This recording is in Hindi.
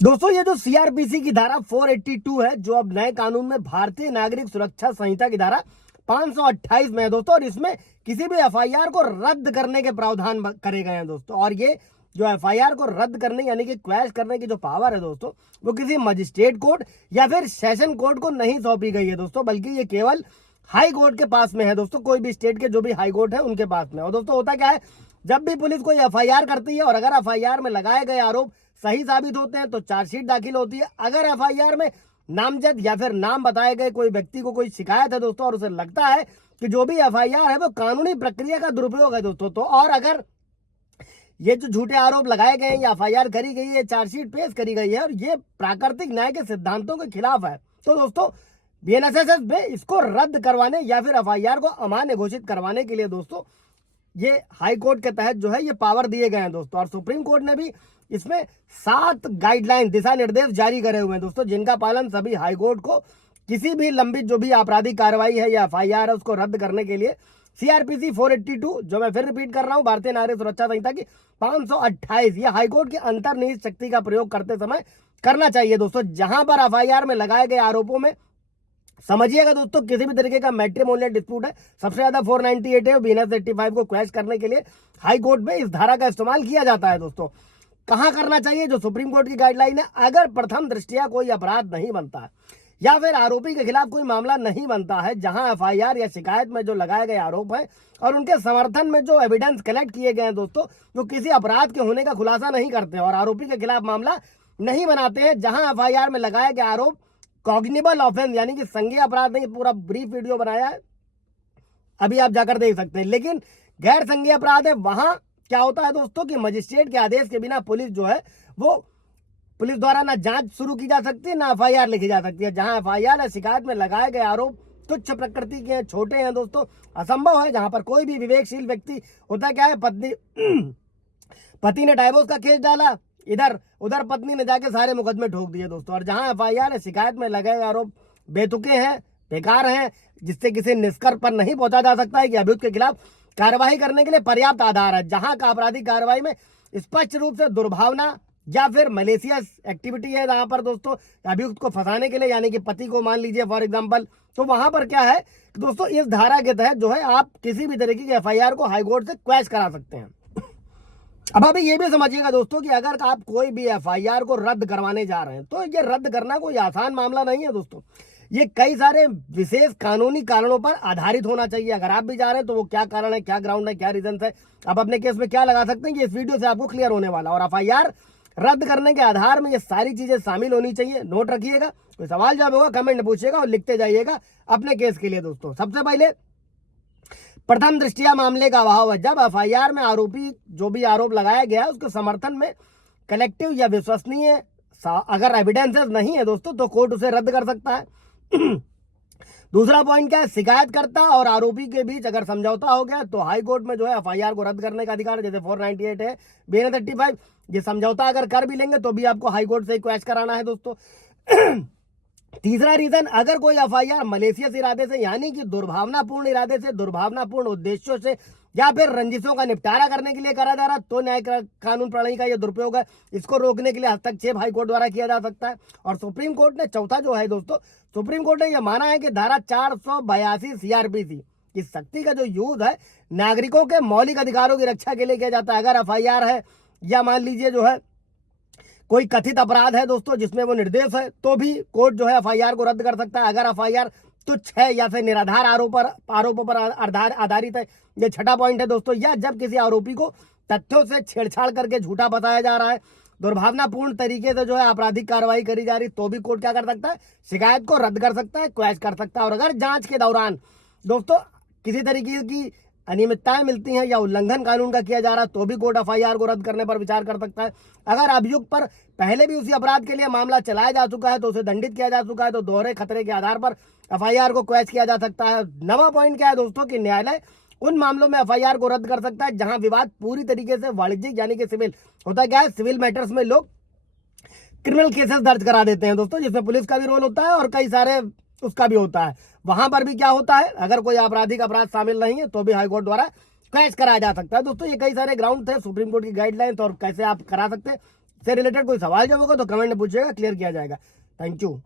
दोस्तों ये जो सीआरपीसी की धारा 482 है, जो अब नए कानून में भारतीय नागरिक सुरक्षा संहिता की धारा 528 में है दोस्तों, और इसमें किसी भी एफआईआर को रद्द करने के प्रावधान करे गए हैं दोस्तों। और ये जो एफआईआर को रद्द करने यानी कि क्वैश करने की जो पावर है दोस्तों, वो किसी मजिस्ट्रेट कोर्ट या फिर सेशन कोर्ट को नहीं सौंपी गई है दोस्तों, बल्कि ये केवल हाई कोर्ट के पास में है दोस्तों। कोई भी स्टेट के जो भी हाई कोर्ट है उनके पास में। और दोस्तों होता क्या है, जब भी पुलिस कोई एफआईआर करती है और अगर एफआईआर में लगाए गए आरोप सही साबित होते हैं तो चार्जशीट दाखिल होती है। अगर एफआईआर में नामजद या फिर नाम बताए गए कोई व्यक्ति को कोई शिकायत है दोस्तों और उसे लगता है कि जो भी एफआईआर है वो कानूनी प्रक्रिया का दुरुपयोग है दोस्तों, तो और अगर ये जो झूठे आरोप लगाए गए हैं या एफआईआर करी गई है, चार्जशीट पेश करी गई है और ये प्राकृतिक न्याय के सिद्धांतों के खिलाफ है, तो दोस्तों बीएनएसएस में इसको रद्द करवाने या फिर एफआईआर को अमान्य घोषित करवाने के लिए दोस्तों ये हाई कोर्ट के तहत जो है ये पावर दिए गए हैं दोस्तों। और सुप्रीम कोर्ट ने भी इसमें 7 गाइडलाइन दिशा निर्देश जारी करे हुए हैं दोस्तों, जिनका पालन सभी हाई कोर्ट को किसी भी लंबित जो भी आपराधिक कार्रवाई है या एफआईआर है उसको रद्द करने के लिए सीआरपीसी 482, जो मैं फिर रिपीट कर रहा हूं, भारतीय नागरिक सुरक्षा संहिता की 528, ये हाईकोर्ट की अंतर्निहित शक्ति का प्रयोग करते समय करना चाहिए दोस्तों। जहां पर एफआईआर में लगाए गए आरोपों में समझिएगा दोस्तों किसी भी तरीके का मैट्रिमोनियल डिस्प्यूट है, सबसे ज्यादा 498 है, बीएनएस 85 को क्वैश करने के लिए हाई कोर्ट में इस धारा का इस्तेमाल किया जाता है दोस्तों। कहां करना चाहिए, जो सुप्रीम कोर्ट की गाइडलाइन है, अगर प्रथम दृष्टिया कोई अपराध नहीं बनता है या फिर आरोपी के खिलाफ कोई मामला नहीं बनता है, जहां एफआईआर या शिकायत में जो लगाए गए आरोप है और उनके समर्थन में जो एविडेंस कलेक्ट किए गए हैं दोस्तों, जो किसी अपराध के होने का खुलासा नहीं करते और आरोपी के खिलाफ मामला नहीं बनाते हैं, जहां एफआईआर में लगाए गए आरोप कॉग्निबल ऑफेंस यानी कि संज्ञेय अपराध नहीं, पूरा ब्रीफ वीडियो बनाया है, अभी आप जाकर देख सकते हैं, लेकिन गैर संज्ञेय अपराध है, वहां क्या होता है दोस्तों कि मजिस्ट्रेट के आदेश के बिना पुलिस जो है वो पुलिस द्वारा ना जांच शुरू की जा सकती है ना एफआईआर लिखी जा सकती है। जहां एफआईआर या शिकायत में लगाए गए आरोप तुच्छ प्रकृति के हैं, छोटे हैं दोस्तों, असंभव है, जहां पर कोई भी विवेकशील व्यक्ति होता क्या है, पति ने डाइवोर्स का केस डाला, इधर उधर पत्नी ने जाके सारे मुकदमे ठोक दिए दोस्तों। और जहां एफआईआर शिकायत में लगे आरोप बेतुके हैं, बेकार हैं, जिससे किसी निष्कर्ष पर नहीं पहुंचा जा सकता है कि अभियुक्त के खिलाफ कार्रवाई करने के लिए पर्याप्त आधार है, जहां का आपराधिक कार्रवाई में स्पष्ट रूप से दुर्भावना या फिर मलेशियस एक्टिविटी है, जहां पर दोस्तों अभियुक्त को फंसाने के लिए यानी कि पति को मान लीजिए फॉर एग्जांपल, तो वहां पर क्या है दोस्तों, इस धारा के तहत जो है आप किसी भी तरीके की एफआईआर को हाईकोर्ट से क्वैश करा सकते हैं। अब अभी ये भी समझिएगा दोस्तों कि अगर आप कोई भी एफआईआर को रद्द करवाने जा रहे हैं तो ये रद्द करना कोई आसान मामला नहीं है दोस्तों, ये कई सारे विशेष कानूनी कारणों पर आधारित होना चाहिए। अगर आप भी जा रहे हैं तो वो क्या कारण है, क्या ग्राउंड है, क्या रीजन है, आप अपने केस में क्या लगा सकते हैं, कि इस वीडियो से आपको क्लियर होने वाला। और एफआईआर रद्द करने के आधार में ये सारी चीजें शामिल होनी चाहिए, नोट रखिएगा। कोई सवाल जवाब होगा कमेंट में पूछिएगा और लिखते जाइएगा अपने केस के लिए दोस्तों। सबसे पहले प्रथम दृष्टिया मामले का अभाव है, जब एफआईआर में आरोपी जो भी आरोप लगाया गया है उसके समर्थन में कलेक्टिव या विश्वसनीय अगर एविडेंसेस नहीं है दोस्तों तो कोर्ट उसे रद्द कर सकता है। दूसरा पॉइंट क्या है, शिकायतकर्ता और आरोपी के बीच अगर समझौता हो गया तो हाई कोर्ट में जो है एफआईआर को रद्द करने का अधिकार, जैसे 498 है, बीएनएस 85, ये समझौता अगर कर भी लेंगे तो भी आपको हाई कोर्ट से ही क्वैश कराना है दोस्तों। तीसरा रीजन, अगर कोई एफआईआर मलेशियस इरादे से यानी कि दुर्भावनापूर्ण इरादे से, दुर्भावनापूर्ण उद्देश्यों से या फिर रंजिशों का निपटारा करने के लिए करा जा रहा तो न्याय कानून प्रणाली का यह दुरुपयोग है, इसको रोकने के लिए हस्तक्षेप हाईकोर्ट द्वारा किया जा सकता है। और सुप्रीम कोर्ट ने चौथा जो है दोस्तों, सुप्रीम कोर्ट ने यह माना है कि धारा 482 सीआरपीसी की शक्ति का जो यूज है नागरिकों के मौलिक अधिकारों की रक्षा के लिए किया जाता है। अगर एफआईआर है या मान लीजिए जो है कोई कथित अपराध है दोस्तों जिसमें वो निर्देश है, तो भी कोर्ट जो है एफआईआर को रद्द कर सकता है अगर एफआईआर तुच्छ है या फिर निराधार आरोपों पर आधारित है। ये छठा पॉइंट है दोस्तों, या जब किसी आरोपी को तथ्यों से छेड़छाड़ करके झूठा बताया जा रहा है, दुर्भावनापूर्ण तरीके से जो है आपराधिक कार्रवाई करी जा रही, तो भी कोर्ट क्या कर सकता है, शिकायत को रद्द कर सकता है, क्वैश कर सकता है। और अगर जांच के दौरान दोस्तों किसी तरीके की अनियमितताएं मिलती हैं या उल्लंघन कानून का किया जा रहा है तो भी कोर्ट एफआईआर को रद्द करने पर विचार कर सकता है। अगर अभियुक्त पर पहले भी उसी अपराध के लिए मामला चलाया जा चुका है तो उसे दंडित किया जा चुका है तो दोहरे खतरे के आधार पर एफआईआर को क्वैश किया जा सकता है। नवा पॉइंट क्या है दोस्तों कि न्यायालय उन मामलों में एफआईआर को रद्द कर सकता है जहां विवाद पूरी तरीके से वाणिज्यिक यानी कि सिविल होता क्या है, सिविल मैटर्स में लोग क्रिमिनल केसेस दर्ज करा देते हैं दोस्तों, जिसमें पुलिस का भी रोल होता है और कई सारे उसका भी होता है। वहां पर भी क्या होता है, अगर कोई आपराधिक अपराध शामिल नहीं है तो भी हाईकोर्ट द्वारा क्वैश कराया जा सकता है दोस्तों। ये कई सारे ग्राउंड थे सुप्रीम कोर्ट की गाइडलाइन और कैसे आप करा सकते हैं, से रिलेटेड कोई सवाल जब होगा तो कमेंट में पूछिएगा, क्लियर किया जाएगा। Thank you.